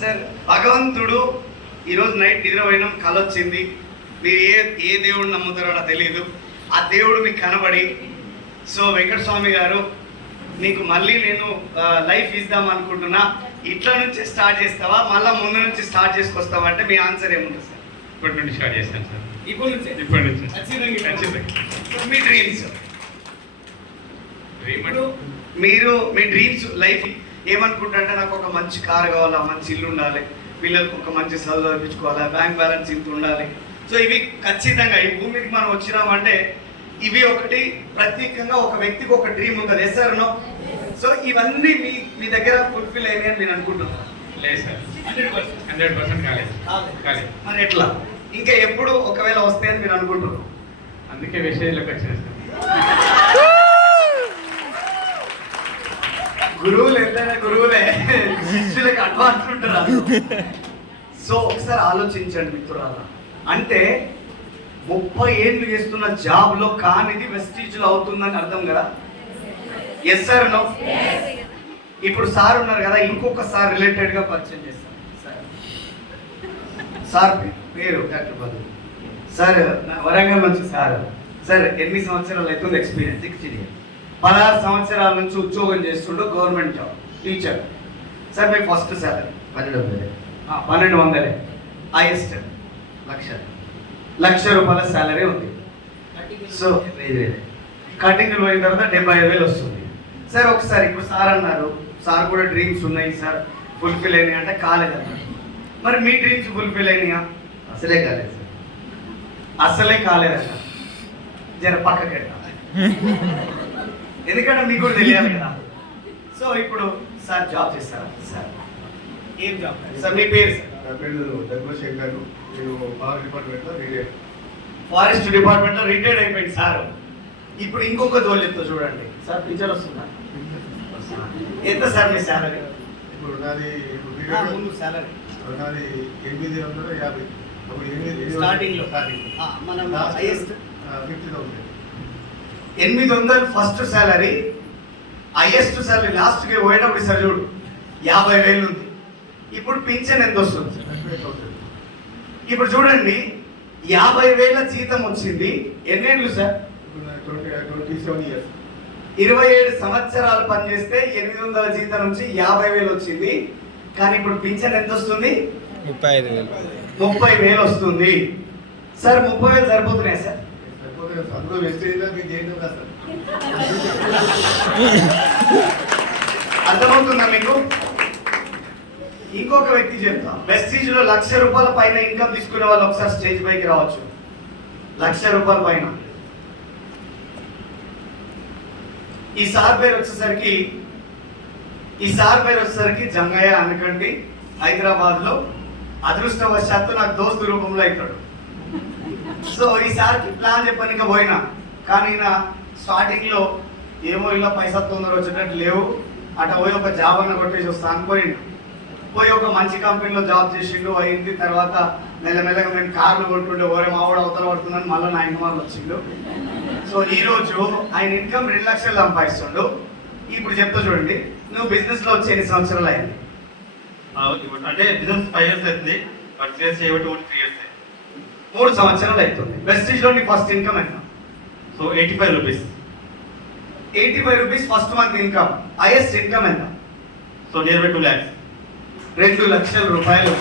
Sir భగవంతుడు ఈరోజు night నిద్రపోయినాం, కళ వచ్చింది. మీరు ఏ దేవుడు నమ్ముతారో నాకు తెలియదు. ఆ దేవుడు మీకు కనబడి, సో వెంకటస్వామి గారు నీకు మళ్ళీ నేను లైఫ్ ఇద్దాం అనుకుంటున్నా, ఇట్లా నుంచి స్టార్ట్ చేస్తావా మళ్ళీ ముందు నుంచి స్టార్ట్ చేసుకొస్తావా అంటే మీ ఆన్సర్ ఏముంటుంది సార్? ఇప్పటి నుండి స్టార్ట్ చేస్తాను సార్. ఇప్పటి నుంచి ఖచ్చితంగా మీ డ్రీమ్స్ ఇప్పుడు మీరు మీ డ్రీమ్స్ లైఫ్ ఏమనుకుంటారంటే నాకు ఒక మంచి కారు కావాలా, మంచి ఇల్లు ఉండాలి, పిల్లలకు ఒక మంచి చదువు చదివించుకోవాలా, బ్యాంక్ బ్యాలెన్స్ ఇంత ఉండాలి. సో ఇవి ఖచ్చితంగా ఈ భూమికి మనం వచ్చినామంటే ఇవి ఒకటి ప్రత్యేకంగా ఒక వ్యక్తికి ఒక డ్రీమ్ ఉంటుంది. Yes sir no? సో ఇవన్నీ మీ దగ్గర ఫుల్ఫిల్ అయినాయి అని నేను అనుకుంటున్నాను. లేదు సార్, 100% కాలేదు. మరి ఎట్లా ఇంకా ఎప్పుడు ఒకవేళ వస్తాయని మీరు అనుకుంటున్నారు? అందుకే విషయాలకు వచ్చేస్తాను. గురువులు ఎంతైనా గురువులే, శిష్యులకు అడ్వాన్స్ ఉంటారు. సో ఒకసారి ఆలోచించండి మిత్రులారా, అంటే 30 ఏళ్ళు చేస్తున్న జాబ్లో కానిది వెస్టీజ్లో అవుతుందని అర్థం కదా. Yes sir no? ఇప్పుడు సార్ ఉన్నారు కదా, ఇంకొక సార్ రిలేటెడ్గా పరిచయం చేస్తాను. సార్ పేరు డాక్టర్ బదు సార్, వరంగల్ నుంచి సార్. సార్ ఎన్ని సంవత్సరాలు అవుతుంది ఎక్స్పీరియన్స్? 16 years. 16 సంవత్సరాల నుంచి ఉద్యోగం చేస్తుండో, గవర్నమెంట్ జాబ్, టీచర్. సార్ మీ ఫస్ట్ సాలరీ 1200 హైయెస్ట్, 1,00,000 రూపాయల సాలరీ ఉంది. సో కటింగ్ పోయిన తర్వాత 75,000 వస్తుంది. సార్ ఒకసారి ఇప్పుడు సార్ అన్నారు, సార్ కూడా డ్రీమ్స్ ఉన్నాయి సార్, ఫుల్ఫిల్ అయినాయి అంటే కాలేదన్నారు. మరి మీ డ్రీమ్స్ ఫుల్ఫిల్ అయినాయా? అసలే కాలేదు సార్, అసలే కాలేదట. జర పక్కకెట్ట, ఎందుకంటే మీకు కూడా తెలియాలి కదా. సో ఇప్పుడు సార్ జాబ్ చేస్తారా? సార్ ఏం జాబ్ సార్? మీ పేరు సార్? నా పేరు ధర్మశేఖర్. నేను ఫారెస్ట్ డిపార్ట్మెంట్లో రిటైర్డ్ అయిపోయింది సార్. ఇప్పుడు ఇంకొక జోలు చెప్తా చూడండి సార్, పిక్చర్ వస్తుందా? ఎంత సార్ మీ శాలరీ? ఇప్పుడు నాది ముందు శాలరీ నాది 850. స్టార్టింగ్లో మనం highest 50,000. 800 first salary, highest salary లాస్ట్కి పోయేటప్పుడు సార్ చూడు 50,000 ఉంది. ఇప్పుడు పింఛన్ ఎంత వస్తుంది? ఇప్పుడు చూడండి 50,000 జీతం వచ్చింది. ఎన్నేళ్ళు సార్? 27 years. 27 సంవత్సరాలు పనిచేస్తే 800 జీతం నుంచి 50,000 వచ్చింది. కానీ ఇప్పుడు పింఛన్ ఎంత వస్తుంది? 30,000 వస్తుంది. సార్ 30,000 సరిపోతున్నాయి సార్? అందులో వెస్టేజ్ మీకు ఏంటో కాదు సార్. అర్థమవుతుందా మీకు? ఇంకొక వ్యక్తి చెప్తా, వెస్టీజ్లో 1,00,000 రూపాయల పైన ఇన్కమ్ తీసుకునే వాళ్ళు ఒకసారి స్టేజ్ పైకి రావచ్చు. 1,00,000 రూపాయల పైన. ఈ సార్ పేరు వచ్చేసరికి జంగయ్య అనకండి, హైదరాబాద్లో. అదృష్టవశాత్తు నాకు దోస్తు రూపంలో అవుతాడు. సో ఈ సార్కి ప్లాన్ చెప్పనిక పోయినా, కానీ నా స్టార్టింగ్లో ఏమో ఇలా పైసా తొందర వచ్చేటట్టు లేవు, అట పోయి ఒక జాబ్ అన్న కొట్టేసి వస్తాను పోయి ఒక మంచి కంపెనీలో జాబ్ చేసిండు, అయింది. తర్వాత మెల్లమెల్లగా మేము కార్లు కొట్టుకుంటే ఓరే మావాడు అవతల పడుతుందని మళ్ళీ నా ఇన్వాల్వ్ వచ్చిండు. సో ఈరోజు ఆయన ఇన్కమ్ 2,00,000 సంపాదిస్తుండు. ఇప్పుడు చెప్తా చూడండి, నువ్వు బిజినెస్లో వచ్చి ఎన్ని సంవత్సరాలు అయింది? అంటే బిజినెస్ 5 years అవుతుంది, బట్ చేసి చేయబట్టి 3 years. 3 సంవత్సరాలు అవుతుంది. వెస్టీజ్లో నీ ఫస్ట్ ఇన్కమ్ ఎంత? So 85 rupees. 85 rupees first month income. Highest income ఎంత? So near by 2 lakhs. 2,00,000 రూపాయలు.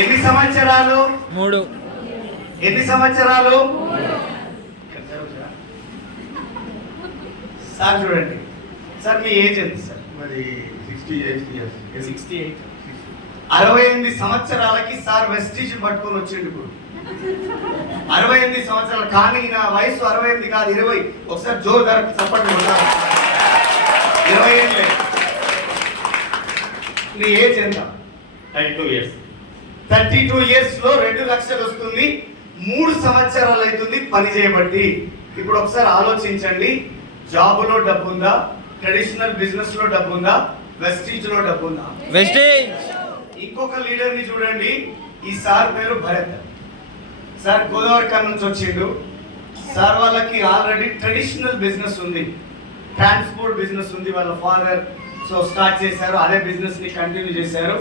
ఎన్ని సంవత్సరాలు? 3. ఎన్ని సంవత్సరాలు? సార్ చూడండి సార్, మీ ఏజ్ ఎంత సార్? మరి 68 years. 68. 68 సంవత్సరాలకి సార్ వెస్టీజ్ పట్టుకొని వచ్చిండు. ఇప్పుడు 68 సంవత్సరాలు, కానీ నా వయసు 68 కాదు, 20. ఒకసారి జోరుదారు చప్పట్లు కొట్టాలి. 20 ఏళ్ళే. నీ ఏజ్ ఎంత? 32 years. 32 yearsలో 2,00,000 వస్తుంది. 3 సంవత్సరాలు అవుతుంది పని చేయబట్టి. ఇప్పుడు ఒకసారి ఆలోచించండి, జాబులో డబ్బు ఉందా? ట్రెడిషనల్ బిజినెస్ లో డబ్బు ఉందా? వెస్టీజ్ లో డబ్బు ఉందా? వెస్టీజ్. ఇంకొక లీడర్ ని చూడండి, ఈ సార్ పేరు భరత్ సార్. గోదావరిఖాన్ నుంచి వచ్చిండు సార్. వాళ్ళకి ఆల్రెడీ ట్రెడిషనల్ బిజినెస్ ఉంది, ట్రాన్స్పోర్ట్ బిజినెస్ ఉంది వాళ్ళ ఫాదర్. సో స్టార్ట్ చేశారు, అదే బిజినెస్ ని కంటిన్యూ చేశారు.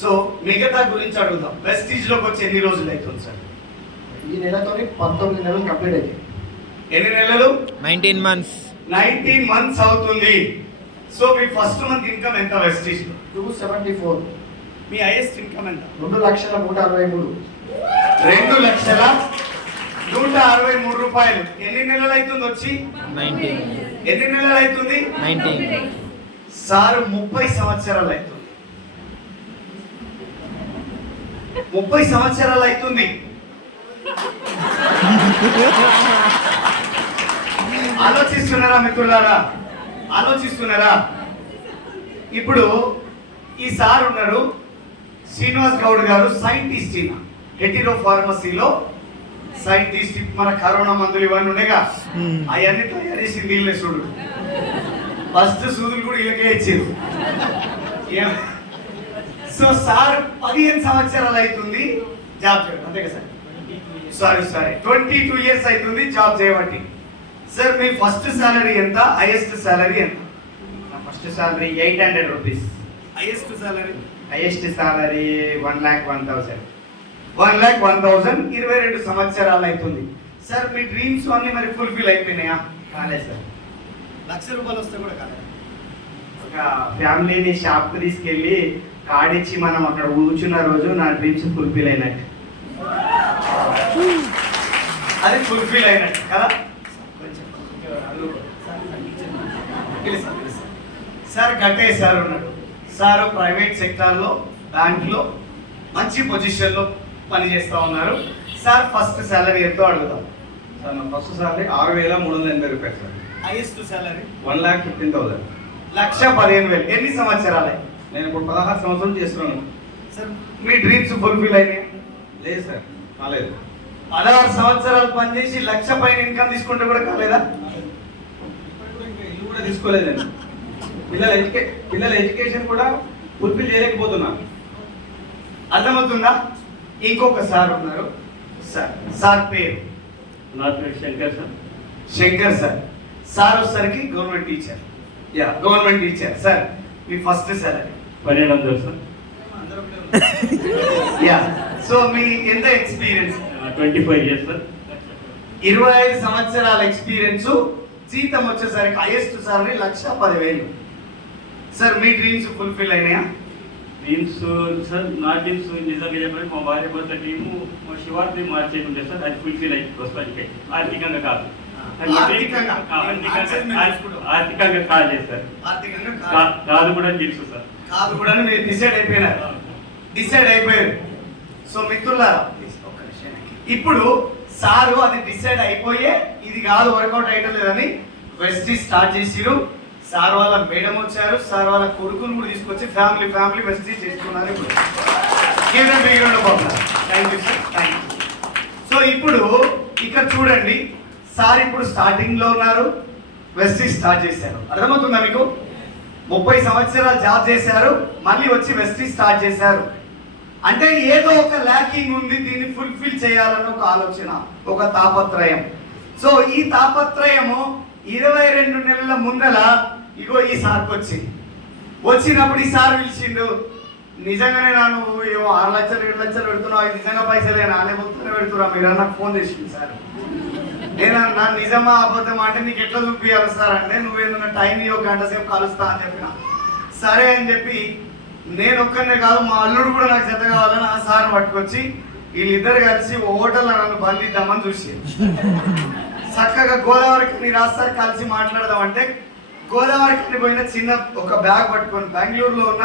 సో మిగతా గురించి అడుగుదాం. వెస్టీజ్ లోకి వచ్చి ఎన్ని రోజులు అవుతుంది సార్? ఈ నెలతోని 19 నెలలు కంప్లీట్ అయింది. ఎన్ని నెలలు? 19 months. 19 months అవుతుంది. సో మీ ఫస్ట్ మంత్ ఇన్కమ్ ఎంత వెస్టీజ్ లో? 274. మీ హైయెస్ట్ ఇన్కమ్ ఎంత? 2,163,000. 2,163,000 రూపాయలు. ఎన్ని నెలలు అవుతుంది వచ్చి? 19. ఎన్ని నెలలు అవుతుంది? 19. సార్ 30 సంవత్సరాలు అవుతుంది. 30 సంవత్సరాలు అవుతుంది. ఆలోచిస్తున్నారా మిత్రులారా? ఆలోచిస్తున్నారా? ఇప్పుడు ఈ సార్ ఉన్నారు శ్రీనివాస్ గౌడ్ గారు, సైంటిస్ట్. ఈయన హెటిరో ఫార్మసీలో సైంటిస్ట్. మన కరోనా మందులు ఇవన్నీ ఉన్నాయిగా, అవన్నీ తయారు చేసి నీళ్ళే చూడు. ఫస్ట్ సూదులు కూడా వీళ్ళకే ఇచ్చారు. సో సార్ 15 సంవత్సరాలు అవుతుంది జాబ్ చేయడం, అంతే కదా సార్? సారీ 22 years అవుతుంది జాబ్ చేయబట్టి. సార్ మీ ఫస్ట్ సాలరీ ఎంత? హైయెస్ట్ సాలరీ ఎంత? నా first salary 800 rupees. Highest salary? Highest salary 1,01,000. 1,01,000. 22 సంవత్సరాలు అవుతుంది. సార్ మీ డ్రీమ్స్ అన్ని మరి ఫుల్ఫిల్ అయిపోయినాయా? కాలేదు సార్. ₹1,00,000 వస్తే కూడా కాలేదు. ఒక ఫ్యామిలీని షాప్కి తీసుకెళ్ళి కార్డ్ ఇచ్చి మనం అక్కడ కూర్చున్న రోజు నా డ్రీమ్స్ ఫుల్ఫిల్ అయినట్టు. అది ఫుల్ఫిల్ అయినట్టు కదా? సార్ గట్టే సార్ ఉన్నాడు. సార్ ప్రైవేట్ సెక్టార్లో బ్యాంక్లో మంచి పొజిషన్లో పనిచేస్తూ ఉన్నారు. సార్ ఫస్ట్ సాలరీ ఎంతో అడుగుదాం. సార్ నా ఫస్ట్ సాలరీ 6,380 రూపాయలు సార్. Highest salary? 1,15,000. 1,15,000. ఎన్ని సంవత్సరాలు? నేను ఇప్పుడు 16 సంవత్సరాలు చేస్తున్నాను. సార్ మీ డ్రీమ్స్ ఫుల్ఫిల్ అయినాయి? లేదు సార్, కాలేదు. 16 సంవత్సరాలు పనిచేసి 1,00,000 పైన ఇన్కమ్ తీసుకుంటే కూడా కాలేదా? ఇల్లు కూడా తీసుకోలేదు నేను. పిల్లల ఎడ్యుకేషన్ కూడా ఫుల్ఫిల్ చేయలేకపోతున్నాను. అర్థమవుతుందా? ఇంకొక సార్ ఉన్నారు. సార్ పేరు? నా పేరు Shankar sir. Shankar sir. Sir వచ్చేసరికి government teacher. Government teacher. Sir మీ ఫస్ట్ సాలరీ? 1200 సార్. సో మీ ఎంత ఎక్స్పీరియన్స్? 25 years sir. 25 సంవత్సరాల ఎక్స్పీరియన్స్. జీతం వచ్చేసరికి హైయెస్ట్ సాలరీ 1,10,000. సార్ మీ డ్రీమ్స్ ఫుల్ఫిల్ అయినాయా? డ్రీమ్స్ సార్, నా డ్రీమ్స్ నిజంగా చెప్పండి, మా భార్య భర్త టీము శివార్తి మార్చేది సార్. అది ఫుల్ఫిల్ అయింది ప్రస్తుతానికి. ఆర్థికంగా కాదు, ఆర్థికంగా కాదు సార్. కాదు కూడా తెలుసు సార్. కాదు కూడా మీరు డిసైడ్ అయిపోయారు. సో మిత్రులారా, ఇప్పుడు సారు అది డిసైడ్ అయిపోయే ఇది కాదు వర్కౌట్ అయ్యటం లేదని వెస్టీజ్ స్టార్ట్ చేసిరు. సార్ వాళ్ళ మేడం వచ్చారు, సార్ వాళ్ళ కొడుకును కూడా తీసుకొచ్చి ఫ్యామిలీ వెస్టీజ్ చేస్తున్నారు. సో ఇప్పుడు ఇక్కడ చూడండి, సార్ ఇప్పుడు స్టార్టింగ్ లో ఉన్నారు, వెస్టీజ్ స్టార్ట్ చేశారు. అర్థమవుతుందా మీకు? 30 సంవత్సరాలు జాబ్ చేశారు, మళ్ళీ వచ్చి వెస్టీజ్ స్టార్ట్ చేశారు. అంటే ఏదో ఒక ల్యాకింగ్ ఉంది, దీన్ని ఫుల్ఫిల్ చేయాలన్న ఒక ఆలోచన, ఒక తాపత్రయం. సో ఈ తాపత్రయము 22 నెలల ముందల ఇగో ఈ సార్కి వచ్చినప్పుడు ఈ సార్ పిలిచిండు. నిజంగానే నువ్వు 6 లక్షలు 7 లక్షలు పెడుతున్నావు, అది నిజంగా పైసలేనా? లేకపోతే పెడుతున్నా మీరు నాకు ఫోన్ చేసింది సార్. నేనన్నా నిజమా అబద్ధమా అంటే నీకు ఎట్లా చూపించాలి సార్ అంటే, నువ్వేదన్నా టైం ఒక గంట సేపు కలుస్తా అని చెప్పిన. సరే అని చెప్పి నేను ఒక్కనే కాదు, మా అల్లుడు కూడా నాకు జత కావాలని ఆ సార్ పట్టుకొచ్చి వీళ్ళిద్దరు కలిసి హోటల్లో నన్ను బంధిద్దామని చూసి చక్కగా గోదావరికి రాస్తారు కలిసి మాట్లాడదాం అంటే, గోదావరికి పోయిన చిన్న ఒక బ్యాగ్ పట్టుకొని బెంగళూరులో ఉన్న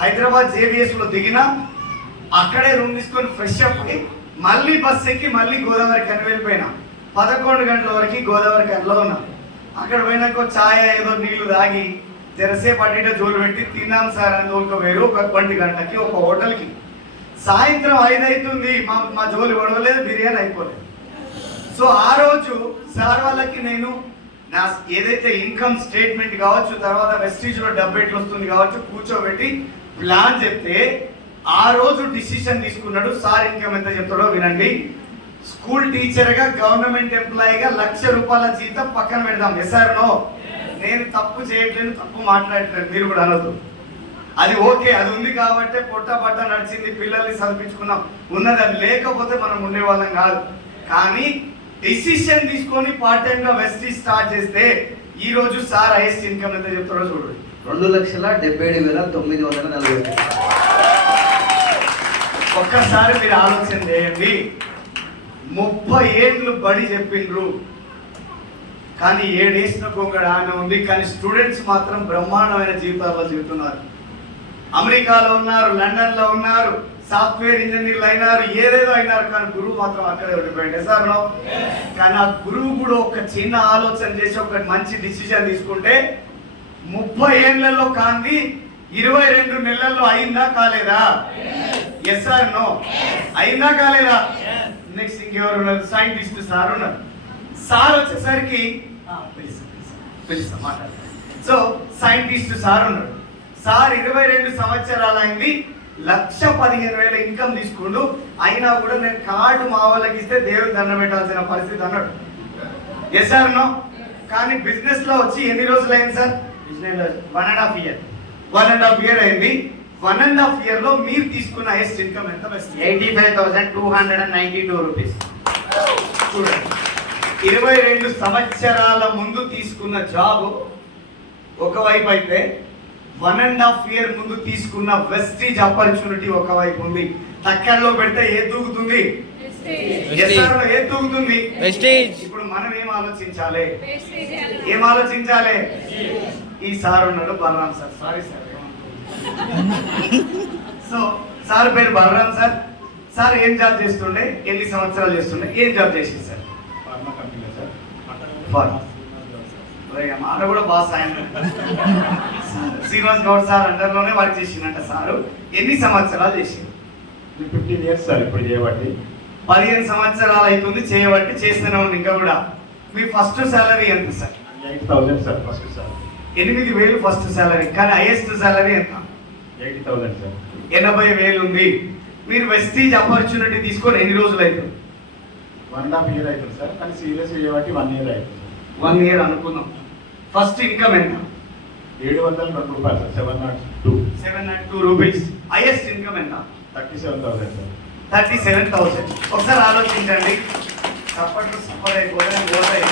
హైదరాబాద్ JBS లో దిగిన, అక్కడే రూమ్ తీసుకొని ఫ్రెష్ అప్ అయ్యి మళ్ళీ బస్ ఎక్కి మళ్ళీ గోదావరికి అని వెళ్ళిపోయినా. 11 గంటల వరకు గోదావరికి అనిలో ఉన్నా. అక్కడ పోయినాక ఛాయ్ ఏదో నీళ్లు తాగి తెరసేపు అడ్డ జోలు పెట్టి తిన్నాం సార్ అని తోలుకోవేరు. ఒక 1 గంటకి ఒక హోటల్కి. సాయంత్రం 5 అవుతుంది, మా జోలు ఒడవలేదు, బిర్యానీ అయిపోలేదు. సో ఆ రోజు సార్ వాళ్ళకి నేను నా ఏదైతే ఇన్కమ్ స్టేట్మెంట్ కావచ్చు, తర్వాత వెస్టీజ్లో డబ్బు ఎట్లా వస్తుంది కావచ్చు కూర్చోబెట్టి ప్లాన్ చెప్తే, ఆ రోజు డిసిషన్ తీసుకున్నాడు. సార్ ఇన్కమ్ ఎంత చెప్తాడో వినండి. స్కూల్ టీచర్గా గవర్నమెంట్ ఎంప్లాయీగా ₹1,00,000 జీతం పక్కన పెడదాం. Yes sir no? నేను తప్పు చేయట్లేదు, తప్పు మాట్లాడట్లేదు, మీరు కూడా అనొద్దు. అది ఓకే, అది ఉంది కాబట్టే పొట్ట పట్ట నడిచింది, పిల్లల్ని చదివించుకున్నాం ఉన్నది. అది లేకపోతే మనం ఉండేవాళ్ళం కాదు. కానీ డిసిషన్ తీసుకొని పార్ట్ టైం గా వెస్టీజ్ స్టార్ట్ చేస్తే ఈ రోజు సార్ హైయెస్ట్ ఇన్కమ్ ఎంత చెప్తారో చూడండి. 2,77,940. ఒక్కసారి మీరు ఆలోచన చేయండి. 30 ఏళ్ళు బడి చెప్పిండ్రు, కానీ 7 వేసిన కొంగడ ఆమె ఉంది. కానీ స్టూడెంట్స్ మాత్రం బ్రహ్మాండమైన జీవితాల్లో జీవితున్నారు. అమెరికాలో ఉన్నారు, లండన్ లో ఉన్నారు, సాఫ్ట్వేర్ ఇంజనీర్లు అయినారు, ఏదేదో అయినారు, కానీ గురువు మాత్రం అక్కడే ఉండిపోయింది సార్. కానీ ఆ గురువు కూడా ఒక చిన్న ఆలోచన చేసి ఒక మంచి డిసిజన్ తీసుకుంటే 30 ఏళ్లలో కాంది 22 నెలల్లో అయిందా కాలేదా? ఎస్ సార్ నో అయిందా కాలేదా? నెక్స్ట్ ఇంకెవరు ఉన్నారు? సైంటిస్ట్ సార్ ఉన్నారు. సార్ వచ్చేసరికి పిలుస్తా మాట్లాడతారు. సో సైంటిస్ట్ సార్ ఉన్నాడు. సార్ 22 సంవత్సరాలు అయింది, 1,15,000 ఇన్కమ్ తీసుకుండు. అయినా కూడా నేను కార్డు మా వాళ్ళకి ఇస్తే దేవుడికి దండం పెట్టాల్సిన పరిస్థితి అన్నాడు. Yes sir no? కానీ బిజినెస్ లో వచ్చి ఎన్ని రోజులు అయింది సార్? Business 1.5 year. 1.5 year అయింది. 1.5 year లో మీరు తీసుకున్న హైయెస్ట్ ఇన్కమ్ ఎంత? 85,292 రూపీస్. చూడండి, 22 సంవత్సరాల ముందు తీసుకున్న జాబ్ ఒకవైపు అయితే 1.5 year ముందు తీసుకున్న వెస్టీజ్ ఆపర్చునిటీ ఒకవైపు ఉంది. తక్కడలో పెడితే ఏ దూకుతుంది? ఏ దూకుతుంది? ఇప్పుడు మనం ఏం ఆలోచించాలి? ఏం ఆలోచించాలి? ఈ సార్ ఉన్నాడు Balaram sir. Sorry sir. So sir పేరు బలరాం సార్. సార్ ఏం జాబ్ చేస్తుండే? ఎన్ని సంవత్సరాలు చేస్తుండే? ఏం జాబ్ చేసింది sir? Pharma company sir. Pharma. మాట కూడా బాగా సాయం. శ్రీనివాస్ గౌడ్ సార్ అండర్లోనే వర్క్ చేసిందంట సారు. ఎన్ని సంవత్సరాలు చేసింది? 15 years సార్ ఇప్పుడు చేయబట్టి. 15 సంవత్సరాలు అవుతుంది చేయబట్టి, చేస్తూనే ఉంది ఇంకా కూడా. మీ ఫస్ట్ సాలరీ ఎంత sir? 8,000 sir first sir. 8,000 first salary. కానీ హైయెస్ట్ సాలరీ ఎంత? 80,000 సార్. 80,000 ఉంది. మీరు వెస్టీజ్ ఆపర్చునిటీ తీసుకొని ఎన్ని రోజులు అవుతుంది? 1.5 year అవుతుంది సార్. కానీ సీరియస్ చేయబట్టి 1 year అవుతుంది. 1 year అనుకుందాం. ఫస్ట్ ఇన్కమ్ ఎంత? 702 రూపాయలు సార్. 702. 702 రూపీస్. హైయెస్ట్ ఇన్కమ్ ఎంత? 37,000 సార్. 37,000. ఒకసారి ఆలోచించండి. సపోర్ట్ అయిపోతాయి.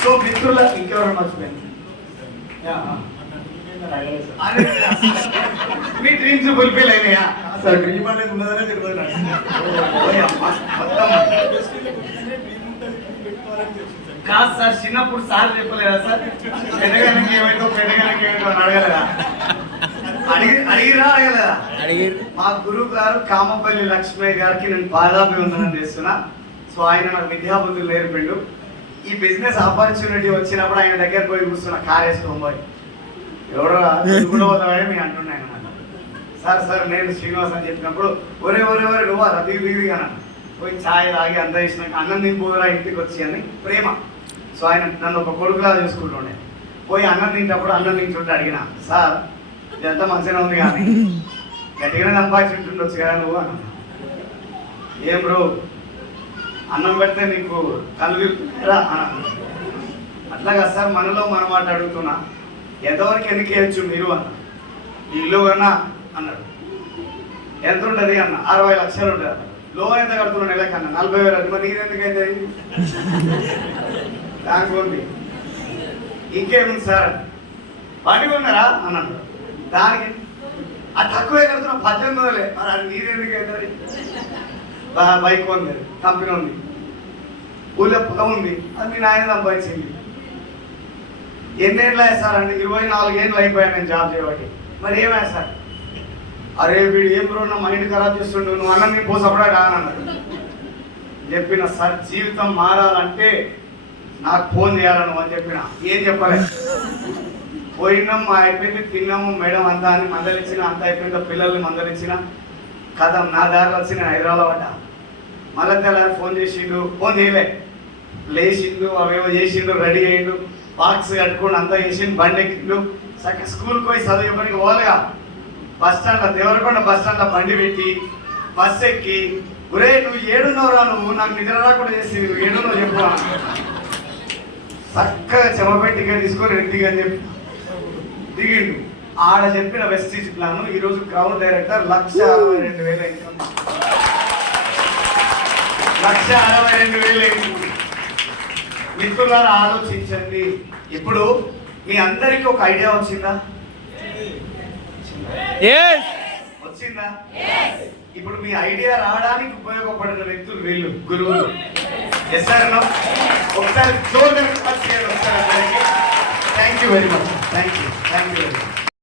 సో మిత్రుల ఇంకెవరు మర్చిపోయింది? మీ డ్రీమ్స్ ఫుల్ఫిల్ అయినాయా సార్? డ్రీమ్ అనేది ఉన్నదనే చెప్తున్నాను. కాదు సార్, చిన్నప్పుడు సార్ చెప్పలేదా సార్? పెద్దగానికి ఏమైందో పెద్దగానికి ఏమైందో అని అడగలేదా? అడిగిరా అడగలేదా? మా గురువు గారు కామపల్లి లక్ష్మయ్య గారికి నేను పాదాభివందనం చేస్తున్నా. సో ఆయన నాకు విద్యాబుద్ధులు నేర్పిండు. ఈ బిజినెస్ ఆపర్చునిటీ వచ్చినప్పుడు ఆయన దగ్గర పోయి కూర్చున్న కార్ వేసుకోబోయి ఎవడరా కూడా పోతామని నేను అంటున్నాను. సార్ నేను శ్రీనివాస్ అని చెప్పినప్పుడు ఒరే నువ్వు దిగి అన్నాను. పోయి ఛాయ్ తాగి అంత వేసినాక అన్నం తినిపోరా ఇంటికి వచ్చి అని ప్రేమ. సో ఆయన నన్ను ఒక కొడుకులా చూసుకుంటుండే. పోయి అన్నం తింటప్పుడు అన్నం తింటుంటే అడిగిన, సార్ ఇదంతా మంచిగా ఉంది కానీ గట్టిగానే సంపాదించుంటుండొచ్చు కదా నువ్వు అన్న. ఏం బ్రో అన్నం పెడితే నీకు కళ్ళు తిరుగుతుందా అన్న. అట్లాగా సార్ మనలో మన మాట అడుగుతున్నా, ఎంతవరకు ఎన్నిక వేయచ్చు మీరు అన్న. ఈ ఇల్లు కన్నా అన్నాడు. ఎంత ఉంటుంది అన్న? 60 లక్షలు ఉంటుంది అన్న. లోన్ ఎంత కడుతున్నా నెలకన్నా? 40,000. మరి నీరెందుకైతే దానికి ఉంది. ఇంకేముంది సార్? వాటి ఉన్నారా అన్నాడు. దానికి అది తక్కువే కడుతున్నా 18,000. మరి అది నీరెందుకైతుంది? బైక్ ఉంది, కంపెనీ ఉంది, ఊళ్ళో పొలం ఉంది, అది మీ నాయన సంపాదించింది. ఎన్నేళ్ళు సార్ అంటే 24 ఏళ్ళు అయిపోయాను నేను జాబ్ చేయబట్టి. మరి ఏమైనా సార్? అరే వీడు ఏం బ్రో నా మైండ్ ఖరాబ్ చేస్తుండు, నువ్వు అన్నం నీ పోసపడా కానన్నాడు. చెప్పిన సార్ జీవితం మారాలంటే నాకు ఫోన్ చేయాలను అని చెప్పిన. ఏం చెప్పలేదు. పోయినాం అయిపోయింది, తిన్నాము మేడం అంతా అని మందలిచ్చిన, అంత అయిపోయింది, పిల్లల్ని మందలిచ్చిన కదా. నా దారిలో వచ్చి నేను హైదరాబాద్ పడ్డా. మళ్ళీ తెల్లారి ఫోన్ చేసిండు, ఫోన్ చేయలే, లేచిండు, అవేవో చేసిండు, రెడీ అయ్యిండు, బాక్స్ కట్టుకోండి అంతా చేసిండు, బండి ఎక్కిండు. చక్కగా స్కూల్కి పోయి చదివేపనికి పోవాలిగా. బస్ స్టాండ్లో దేవరకొండ బస్ స్టాండ్లో బండి పెట్టి బస్ ఎక్కి, ఒరే నువ్వు 7 నువ్వు నాకు నిద్ర రాకుండా చేసి నువ్వు 7 చెప్పు. చక్కగా చెమపెట్టిగా తీసుకొని రెడ్డిగా అని చెప్పి దిగిండు. ఆడ చెప్పిన వెస్టీజ్ ప్లాన్ ఈ రోజు క్రౌన్ డైరెక్టర్ 1,62,000 ఇన్కమ్, 1,62,000 మిత్రులారా ఆలోచించండి. ఇప్పుడు మీ అందరికీ ఒక ఐడియా వచ్చిందా? వచ్చిందా? ఇప్పుడు మీ ఐడియా రావడానికి ఉపయోగపడిన వ్యక్తులు వీళ్ళు గురువులు. ఎస్ సార్ ఒకసారి జోరుగా క్లాప్ చేయండి ఒకసారి అందరికీ. Thank you very much. Thank you very much.